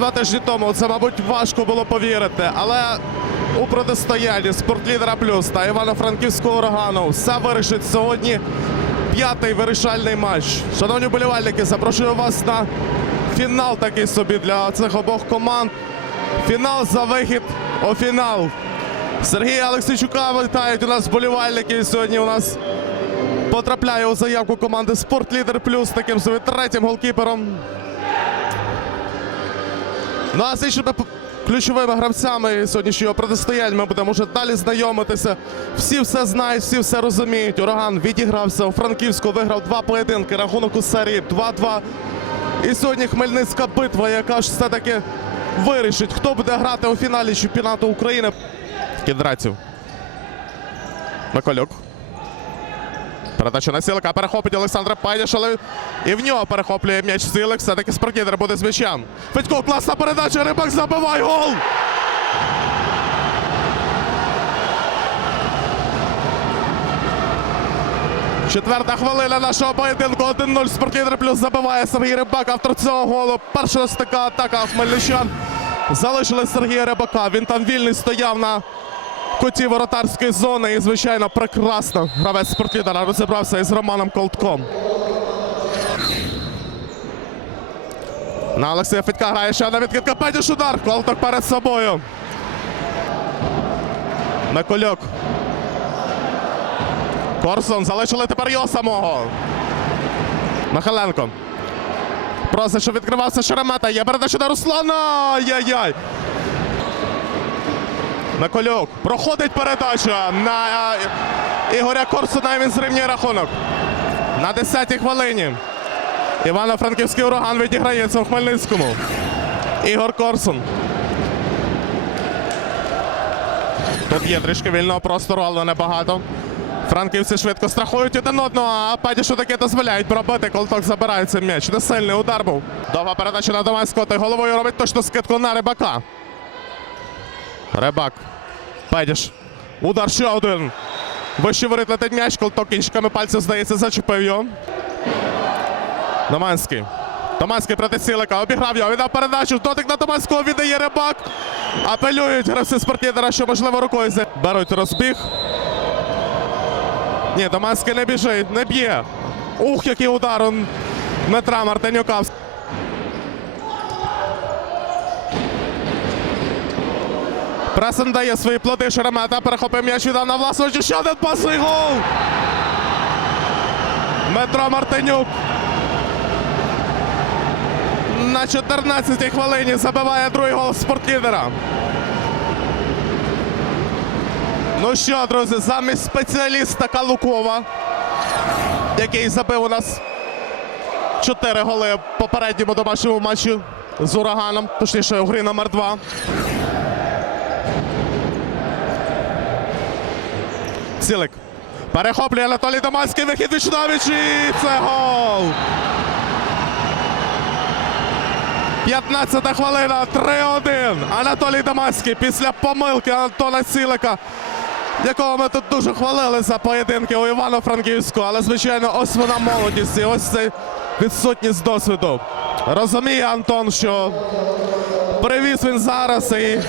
Два тижні тому це, мабуть, важко було повірити, але у протистоянні спортлідера плюс та Івано-Франківського урагану все вирішить сьогодні. П'ятий вирішальний матч. Шановні болівальники, запрошую вас на фінал такий собі для цих обох команд. Фінал за вихід у фінал. Сергія Олексійчука вітають у нас болівальники. Сьогодні у нас потрапляє у заявку команди Спортлідер Плюс таким собі третім голкіпером. Ну а з іншими ключовими гравцями сьогоднішнього протистояння ми будемо вже далі знайомитися. Всі все знають, всі все розуміють. Ураган відігрався у Франківську, виграв два поєдинки. Рахунок у серії 2-2. І сьогодні Хмельницька битва, яка ж все-таки вирішить, хто буде грати у фіналі чемпіонату України. Кіндраців. Миколюк. Передача на Сілика, перехопить Олександра Пайдяш, але і в нього перехоплює м'яч Сілик. Все-таки спортідер буде з м'ячем. Федько, класна передача, Рибак забивай гол! Четверта хвилина нашого поєдинку. 1-0 спортлідер плюс забиває Сергій Рибак. Автор цього голу. Перша ось така атака хмельничан. Залишили Сергія Рибака. Він там вільний стояв на куті воротарської зони. І, звичайно, прекрасно гравець спортлідера розібрався із Романом Колтком. На Олексія Федька грає ще одна відкидка. Петіш удар. Колток перед собою. Микольок. Корсун залишили тепер його самого. Михайленко. Просить, щоб відкривався Шеремета. Є передача на Руслана. Ай-яй-яй. Миколюк. Проходить передача на е, Ігоря Корсуна. Він зрівнює рахунок. На 10-й хвилині. Івано-Франківський ураган відіграється у Хмельницькому. Ігор Корсун. Тут є трішки вільного простору, але небагато. Франківці швидко страхують один одного, а Педішу таки дозволяють пробити. Колток забирає цей м'яч. Несильний удар був. Довга передача на Доманського. Той головою робить точно скидку на Рибака. Рибак. Педіш. Удар ще один. Вище воріт летить м'яч. Колток кінчиками пальців, здається, зачепив його. Доманський. Доманський проти Сілика. Обіграв його. Віддав передачу. Дотик на Доманського віддає Рибак. Апелюють гравці спортідера, що можливо рукою. Беруть розбіг. Ні, Доманський не біжить, не б'є. Ух, який удар он Дмитра Мартинюка. Пресен дає свої плоди Шеремета. Перехопив м'яч віддав на Власовичу. Ще один пас гол. Дмитро Мартинюк. На 14-й хвилині забиває другий гол спортлідера. Ну що, друзі, замість спеціаліста Калукова, який забив у нас 4 голи в попередньому домашньому матчі з ураганом, точніше у грі номер 2. Цілик. Перехоплює Анатолій Доманський, вихід Вічнович і це гол! 15-та хвилина, 3-1. Анатолій Дамаський після помилки Антона Сілика, якого ми тут дуже хвалили за поєдинки у Івано-Франківську. Але, звичайно, ось вона молодість і ось цей відсутність досвіду. Розуміє Антон, що привіз він зараз і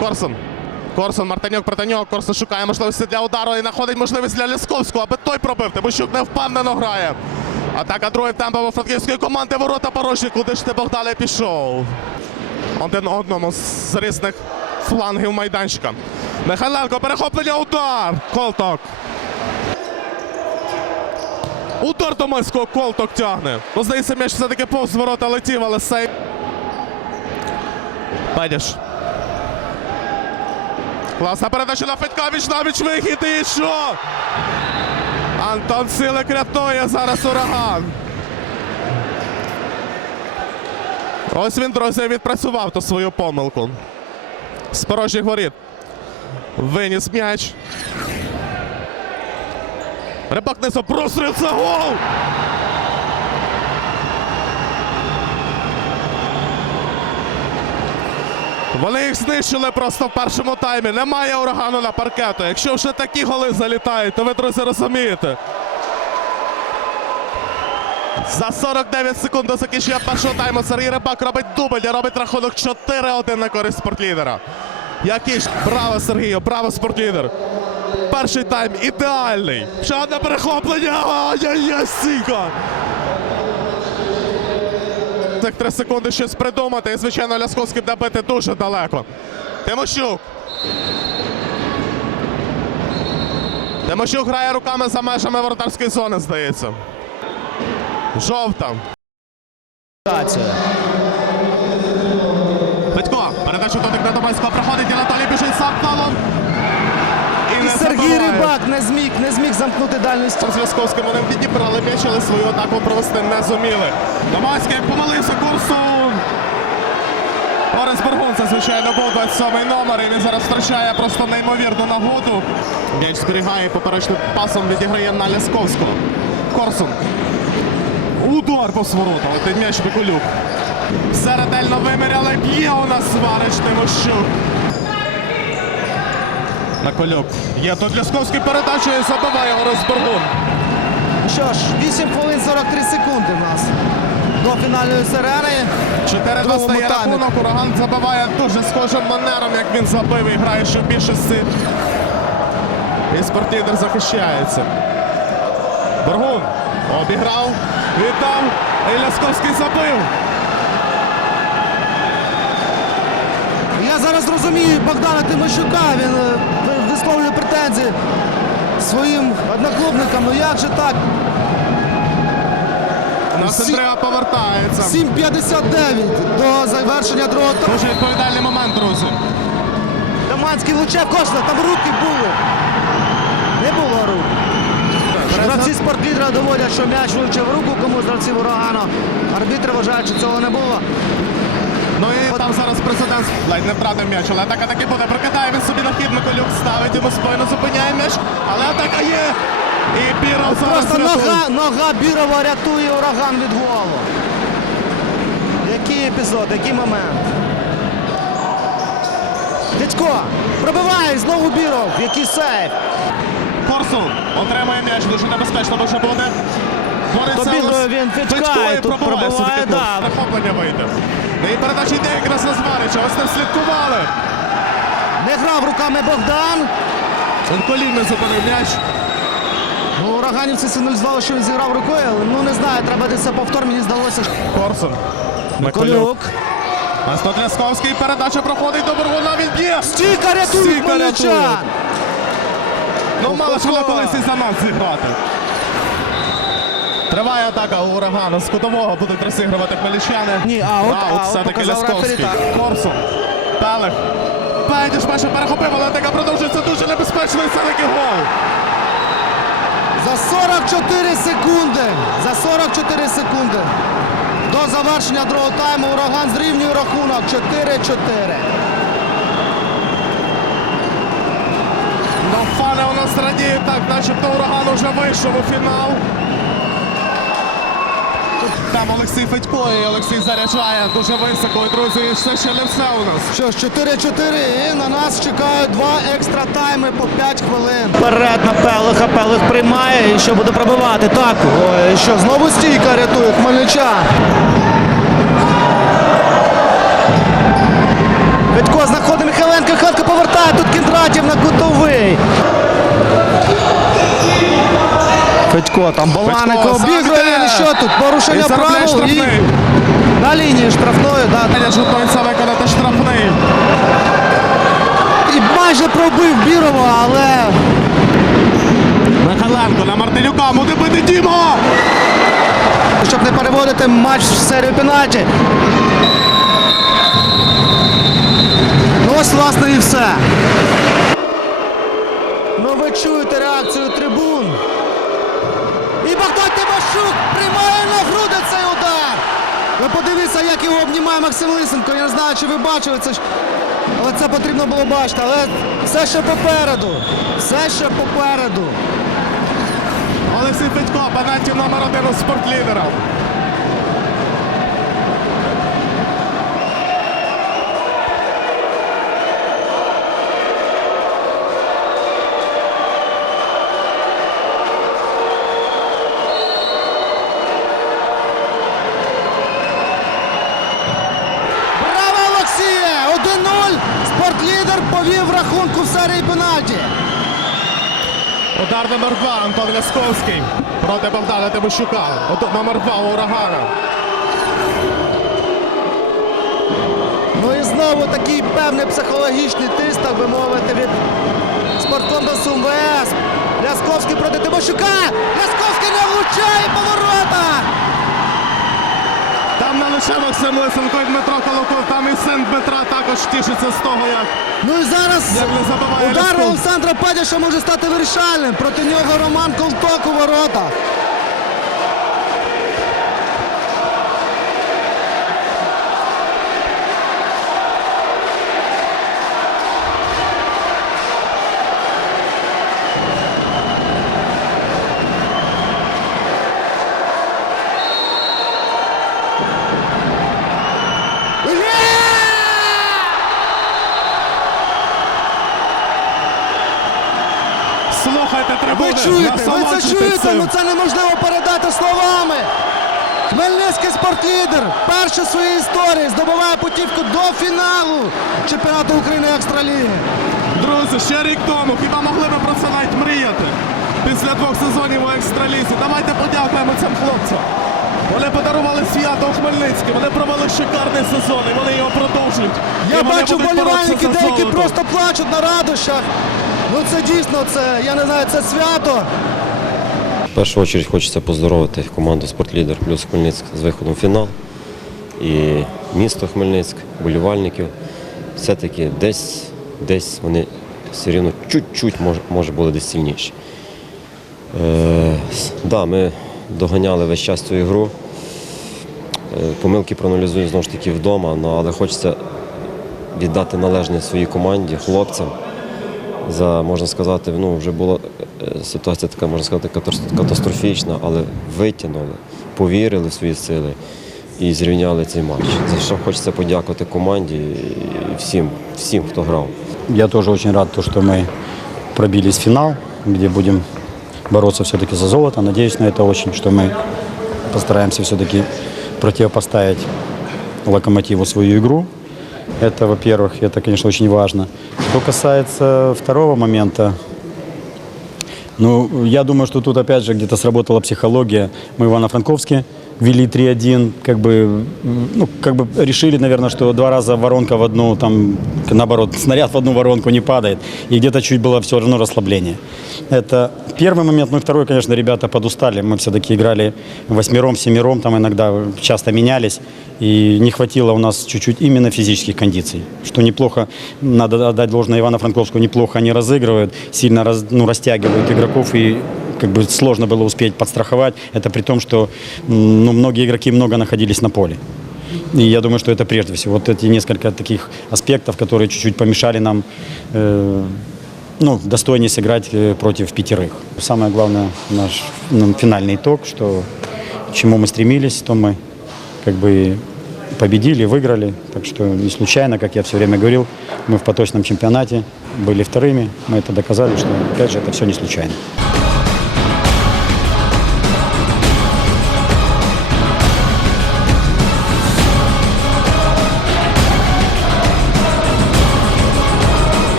Корсун. Корсун, Мартинюк проти нього. Корсун шукає можливості для удару і знаходить можливість для Лісковського, аби той пробив. Тимощук не впевнено грає. Атака другої темпова франківської команди. Ворота порожні. Куди ж ти Богдане пішов? Один одному з різних флангів майданчика. Михайленко, перехоплення, удар. Колток. Удар Доманського Колток тягне. Ну, здається, м'яч все-таки повз ворота летів, але сей. Педіш. Класна передача на Федька, віч на віч вихід і що? Антон Силик рятує зараз ураган. Ось він, друзі, відпрацював ту свою помилку. З порожніх воріт. Виніс м'яч. Рибак не простріл, це гол! Вони їх знищили просто в першому таймі. Немає урагану на паркету. Якщо вже такі голи залітають, то ви, друзі, розумієте. За 49 секунд до закінчення першого тайму Сергій Рибак робить дубль і робить рахунок 4-1 на користь спортлідера. Який ж браво Сергію, браво спортлідер. Перший тайм ідеальний. Ще перехоплення. Ай-яй-яй, стійко. Так три секунди щось придумати. І, звичайно, Лясковський буде бити дуже далеко. Тимощук. Тимощук грає руками за межами воротарської зони, здається. Жовта. Петько. Передача на Доманського проходить. Анатолій біжить сам фалом. І не. Рибак не зміг, не зміг замкнути дальню стіну. З Лясковським вони відібрали м'яч, але свою атаку провести не зуміли. Доманський помилився курсом. Орес Бургун, це звичайно був 27 номер, і він зараз втрачає просто неймовірну нагоду. М'яч зберігає поперечним пасом відіграє на Лясковського. Корсун. Удар по свороту, летить м'яч Миколюк. Середельно виміряли, б'є у нас Сварич Тимощук. Наколюк. Є тут Лясковський передачу і забиває Орес Бургун. Що ж, 8 хвилин 43 секунди в нас до фінальної сирени. 4 Другому стає рахунок. Ураган забиває дуже схожим манером, як він забив і грає ще в більшості. І спортлідер захищається. Боргун обіграв, віддав. І Лясковський забив. Я зараз розумію Богдана Тимощука. Він е, висловлює претензії своїм одноклубникам. Ну як же так? Сі- повертається. 7.59 до завершення другого тайму. Дуже відповідальний момент, друзі. Даманський влучав Кошла, там руки були. Не було рук. Гравці спортлідера доводять, що м'яч влучив руку комусь з гравців урагану. Арбітри вважають, що цього не було. Ну і там зараз президент ледь не втратив м'яч, але атака таки буде. Прокидає він собі на хід, Миколюк ставить йому спину, зупиняє м'яч, але атака є. І Біров зараз Просто рятує. нога, нога Бірова рятує ураган від голу. Який епізод, який момент. Дядько, пробиває знову Біров. Який сейф. Корсун отримує м'яч, дуже небезпечно може бути. Бореться Добігає у він Федько і тут пробиває пробиває, да. Захоплення вийде. І передача йде якраз на Зварича. Ось ним слідкували. Не грав руками Богдан. Він колінно зупинив м'яч. Ну, ураганівці сигналізували, що він зіграв рукою, але ну не знаю, треба десь повтор, мені здалося. що- Корсун. Колюк. А Стодлясковський передача проходить до Бургуна, він б'є. Стійка рятує рятує. Ну, мало ж колись і за нас зіграти. Триває атака у урагану. З кутового будуть розігрувати хмельничани. Ні, аут, аут, все-таки показав Лясковський. рефері, так. Корсун. Пелех. Пендіш майже перехопив, але атака продовжується дуже небезпечно і це такий гол. За 44 секунди. За 44 секунди. До завершення другого тайму ураган зрівнює рахунок 4-4. Ну, фани у нас радіють так, начебто ураган уже вийшов у фінал. Там Олексій Федько і Олексій заряджає дуже високо. І, друзі, і це ще не все у нас. Що ж, 4-4 і на нас чекають два екстра тайми по 5 хвилин. Вперед на Пелиха, Пелих приймає і що буде пробивати. Так, ой, що знову стійка рятує Хмельничан. Федько знаходить Михайленко, Михайленко повертає тут Кіндратів на кутовий. Федько там Федько, обігрує. Що тут? Порушення правил і на лінії штрафної. Да. Готується виконати штрафний. І майже пробив Бірова, але Михайленко на Мартинюка буде бити Діма! щоб не переводити матч в серію пенальті. Ну ось, власне, і все. Ну ви чуєте реакцію трибун. І Богдан Тимошук приймає на груди цей удар. Ви подивіться, як його обнімає Максим Лисенко. Я не знаю, чи ви бачили це. ж- Але це потрібно було бачити. Але все ще попереду. Все ще попереду. Олексій Петько, пенальті номер один у спортлідера. Лідер повів рахунку в серії пенальті. Удар номер два Антон Лясковський проти Богдана Тимощука. Номер два у урагана. Ну і знову такий певний психологічний тиск, так би мовити, від спорткомплексу МВС. Лясковський проти Тимощука. Лясковський не влучає поворота. Там не лише Максим Лисенко і Дмитро Колоков, там і син Дмитра також тішиться з того, як Ну і зараз Як не забиває удар. Олександра Падяша може стати вирішальним. Проти нього Роман Колток у воротах. Насолоджуйтесь ну це неможливо передати словами. Хмельницький спортлідер перший в своїй історії здобуває путівку до фіналу чемпіонату України Екстраліги. Друзі, ще рік тому хіба могли ми про це навіть мріяти? Після двох сезонів у екстралізі. Давайте подякуємо цим хлопцям. Вони подарували свято у Хмельницькому, вони провели шикарний сезон і вони його продовжують. Я бачу будуть вболівальники, деякі просто плачуть на радощах. Ну це дійсно, це, я не знаю, це свято. В першу чергу хочеться поздоровити команду «Спортлідер» плюс Хмельницьк з виходом в фінал. І місто Хмельницьк, болівальників. Все-таки десь, десь вони все рівно чуть-чуть може, може були десь сильніші. Е, да, ми доганяли весь час цю ігру. Е, помилки проаналізую знову ж таки вдома, ну, але хочеться віддати належне своїй команді, хлопцям за можна сказати, ну вже була е, ситуація така, можна сказати, катастро- катастрофічна, але витягнули, повірили в свої сили і зрівняли цей матч. За що хочеться подякувати команді і всім, всім, хто грав. Я тоже очень рад, то, что мы пробились в финал, где будем бороться все-таки за золото. Надеюсь на это очень, что мы постараемся все-таки противопоставить локомотиву свою игру. Это, во-первых, это, конечно, очень важно. Что касается второго момента, ну, я думаю, что тут опять же где-то сработала психология. Мы в Ивано-Франковске вели 3-1, как бы, ну, как бы решили, наверное, что два раза воронка в одну, там, наоборот, снаряд в одну воронку не падает. И где-то чуть было все равно расслабление. Это первый момент. Ну и второй, конечно, ребята подустали. Мы все-таки играли восьмером, семером, там иногда часто менялись. И не хватило у нас чуть-чуть именно физических кондиций. Что неплохо, надо отдать должное Ивано-Франковску, неплохо они разыгрывают, сильно раз- ну, растягивают игроков и как бы сложно было успеть подстраховать. Это при том, что ну, многие игроки много находились на поле. И я думаю, что это прежде всего вот эти несколько таких аспектов, которые чуть-чуть помешали нам э, ну, достойнее сыграть э, против пятерых. Самое главное, наш ну, финальный итог, что к чему мы стремились, то мы как бы победили, выиграли. Так что не случайно, как я все время говорил, мы в поточном чемпионате были вторыми. Мы это доказали, что, опять же, это все не случайно.